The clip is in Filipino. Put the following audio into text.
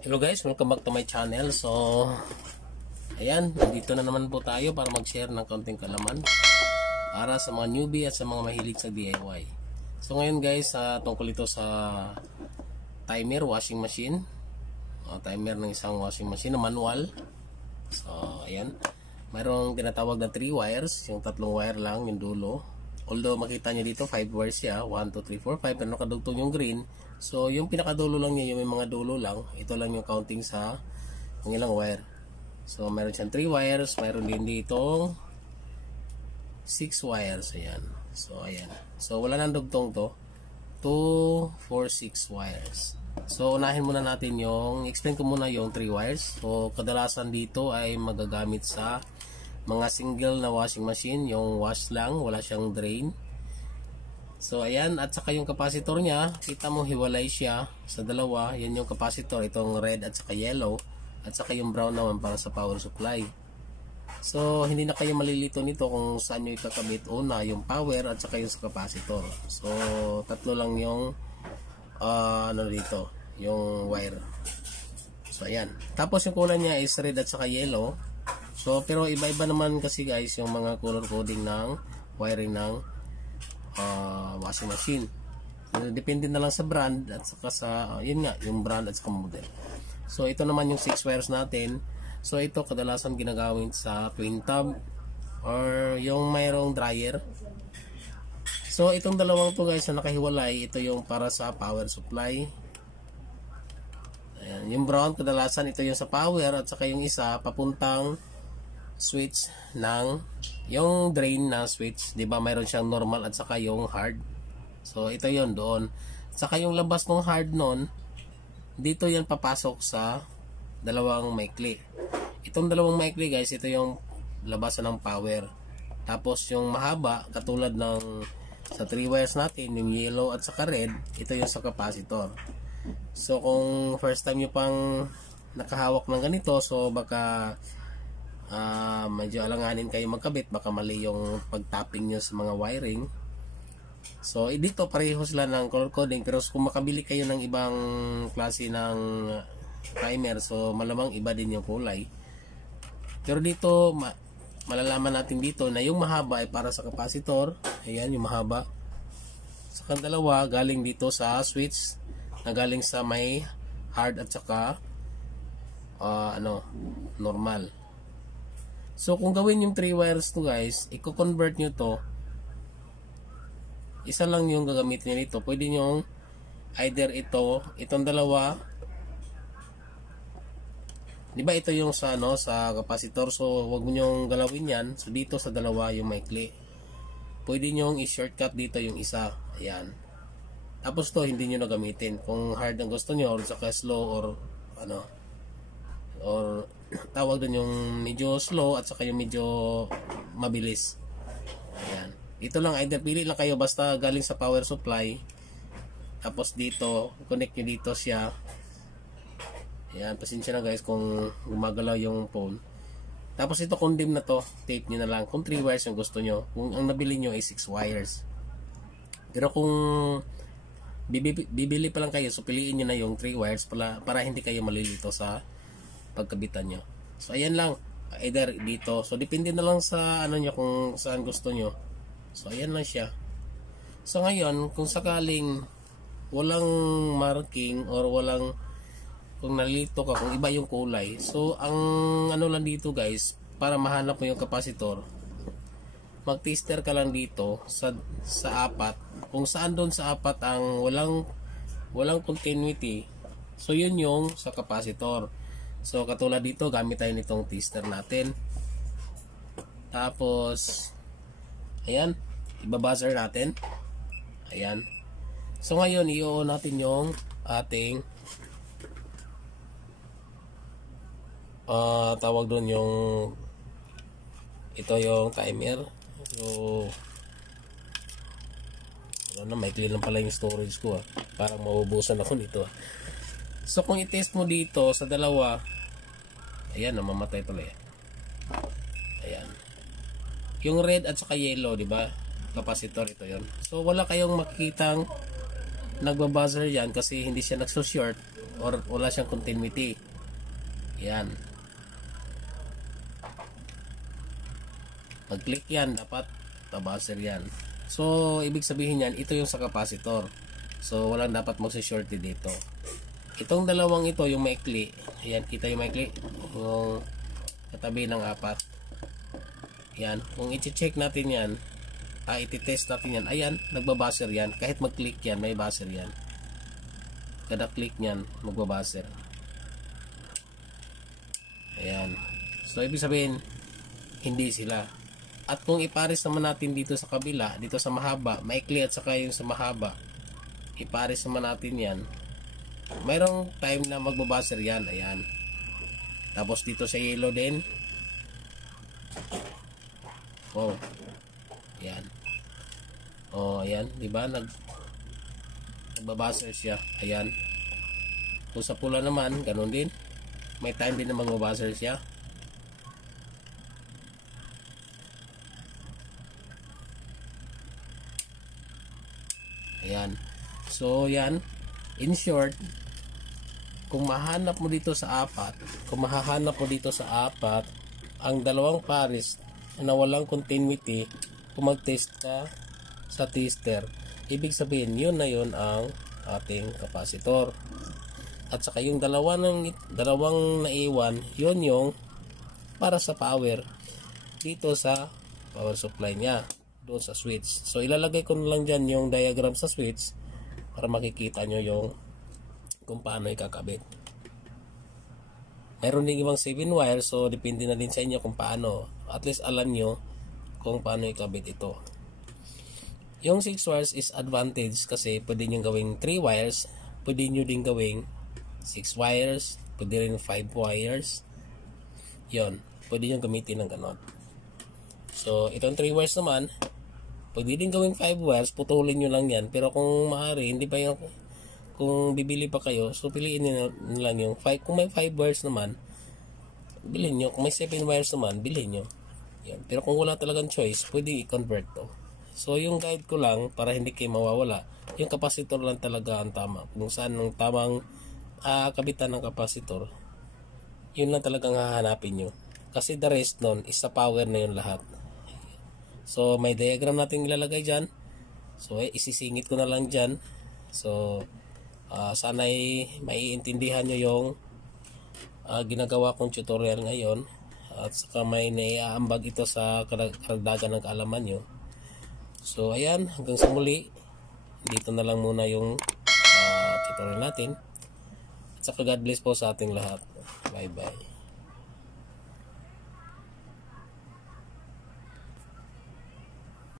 Hello guys, welcome back to my channel. So, ayan, nandito na naman po tayo para mag-share ng kaunting kalaman para sa mga newbie at sa mga mahilig sa DIY. So ngayon guys, tungkol ito sa timer washing machine. Timer ng isang washing machine na manual. So, ayan. Mayroong tinatawag na 3 wires, yung tatlong wire lang, yung dulo. Although makita nyo dito 5 wires siya, 1, 2, 3, 4, 5, pero nakadugtong yung green. So yung pinakadulo lang niya, yung may mga dulo lang, ito lang yung counting sa ng ilang wire. So meron siyang 3 wires, mayroon din dito 6 wires, ayan. So ayan. So wala nang dugtong to. 2, 4, 6 wires. So unahin muna natin yung, explain ko muna yung 3 wires. So kadalasan dito ay magagamit sa mga single na washing machine, yung wash lang, wala siyang drain. So ayan, at saka yung capacitor niya, kita mo hiwalay siya sa dalawa. Yan yung capacitor, itong red at saka yellow, at saka yung brown naman para sa power supply. So hindi na kayo malilito nito kung saan nyo ikakabit. Una yung power at saka yung sa capacitor. So tatlo lang yung ano dito, yung wire. So ayan, tapos yung kulay niya is red at saka yellow. So pero iba-iba naman kasi guys yung mga color coding ng wiring ng washing machine. Depende na lang sa brand at saka sa yun nga, yung brand at saka model. So ito naman yung 6 wires natin. So ito kadalasan ginagamit sa twin tub or yung mayroong dryer. So itong dalawang to guys na nakahiwalay, ito yung para sa power supply. Ayan, yung brown kadalasan ito yung sa power at saka yung isa papuntang switch ng yung drain na switch, 'di ba? Mayroon siyang normal at saka yung hard. So ito 'yon doon. Saka yung labas ng hard noon, dito 'yan papasok sa dalawang maikli. Itong dalawang maikli guys, ito yung labasan ng power. Tapos yung mahaba katulad ng sa 3 wires natin, yung yellow at saka red, ito yung sa capacitor. So kung first time niyo pang nakahawak ng ganito, so baka medyo alanganin kayo magkabit, baka mali yung pag-tapping nyo sa mga wiring. So dito pareho sila ng color coding, pero kung makabili kayo ng ibang klase ng timer, so malamang iba din yung kulay. Pero dito malalaman natin dito na yung mahaba ay para sa capacitor. Ayan yung mahaba. Sa dalawa galing dito sa switch na galing sa may hard at saka normal. So kung gawin yung 3 wires to guys, i-convert nyo to, isa lang yung gagamitin nyo nito. Pwede nyo either itong dalawa, di ba ito yung sa sa capacitor, so wag mo nyong galawin yan. So dito sa dalawa yung maikli, pwede nyo i-shortcut dito yung isa, ayan. Tapos to hindi nyo na gamitin kung hard ang gusto nyo or saka slow or or tawag doon yung medyo slow at saka yung medyo mabilis. Ayan. Ito lang, either pili lang kayo basta galing sa power supply. Tapos dito, connect nyo dito siya. Ayan, pasensya na guys kung gumagalaw yung phone. Tapos ito condem na to, tape nyo na lang kung 3 wires yung gusto nyo. Kung ang nabili nyo ay 6 wires. Pero kung bibili pa lang kayo, so piliin nyo na yung 3 wires para hindi kayo malilito sa pagkabitan nyo. So ayan lang, either dito, so depende na lang sa nyo kung saan gusto nyo. So ayan lang siya. So ngayon kung sakaling walang marking or walang, kung nalilito ka kung iba yung kulay, so ang lang dito guys, para mahanap mo yung capacitor, mag-tester ka lang dito sa apat, kung saan doon sa apat ang walang continuity, so yun yung sa capacitor. So katulad dito, gamit tayo nitong tester natin. Tapos ayan, ibabuzzer natin. Ayan. So ngayon, i-on natin yung ating tawag doon yung ito yung timer. So may clear lang pala yung storage ko parang maubusan ako nito So kung i-test mo dito sa dalawa, ayan, namamatay tuloy. Ayan. Yung red at saka yellow, di ba? Capacitor ito 'yon. So wala kayong makikitang nagbabuzzer yan kasi hindi siya nagso-short or wala siyang continuity. Yan. Pag-click yan, dapat buzzer yan. So, ibig sabihin yan, ito yung sa capacitor. So, walang dapat magsi-shorty dito. Itong dalawang ito, yung maikli. Ayan, kita yung maikli. Yung katabi ng 4. Yan. Kung i-check natin yan, iti-test natin yan. Ayan, nagbabuzzer yan. Kahit mag-click yan, may buzzer yan. Kada click yan, magbabuzzer. Ayan. So, ibig sabihin, hindi sila. At kung ipares naman natin dito sa kabila, dito sa mahaba, maikli at saka yung sa mahaba, ipares naman natin yan, mayroong time na magbabuzzer yan. Ayan. Tapos dito sa yellow din. Oh. Ayan. Oh, ayan. Diba? Nagbabuzzer siya. Ayan. Kung sa pula naman, ganun din. May time din na magbabuzzer siya. Ayan. So, yan. In short, kung mahanap mo dito sa 4, ang dalawang pares na walang continuity, kung mag-test ka sa tester, ibig sabihin, yun na yun ang ating capacitor. At saka yung dalawang naiwan, yun yung para sa power dito sa power supply niya, doon sa switch. So ilalagay ko na lang dyan yung diagram sa switch para makikita nyo yung kung paano ikakabit. Meron din ibang 7 wires, so depende na din sa inyo kung paano. At least alam nyo kung paano ikabit ito. Yung 6 wires is advantage kasi pwede nyo gawing 3 wires, pwede nyo din gawing 6 wires, pwede rin 5 wires. Yon, pwede nyo gamitin ng ganon. So itong 3 wires naman, pwede din gawing 5 wires, putulin nyo lang yan. Pero kung maaari, hindi pa yung, kung bibili pa kayo, so piliin nyo lang yung 5. Kung may 5 wires naman, bilhin nyo. Kung may 7 wires naman, bilhin nyo. Yan. Pero kung wala talagang choice, pwede i-convert to. So yung guide ko lang, para hindi kayo mawawala, yung capacitor lang talaga ang tama. Kung saan ang tamang kabitan ng capacitor, yun lang talagang hahanapin nyo. Kasi the rest nun is sa power na yun lahat. So may diagram natin ilalagay dyan. So isisingit ko na lang dyan. So sana'y maiintindihan nyo yung ginagawa kong tutorial ngayon. At saka may naiaambag ito sa karagdagan ng kaalaman nyo. So ayan, hanggang sa muli. Dito na lang muna yung tutorial natin. At saka God bless po sa ating lahat. Bye bye.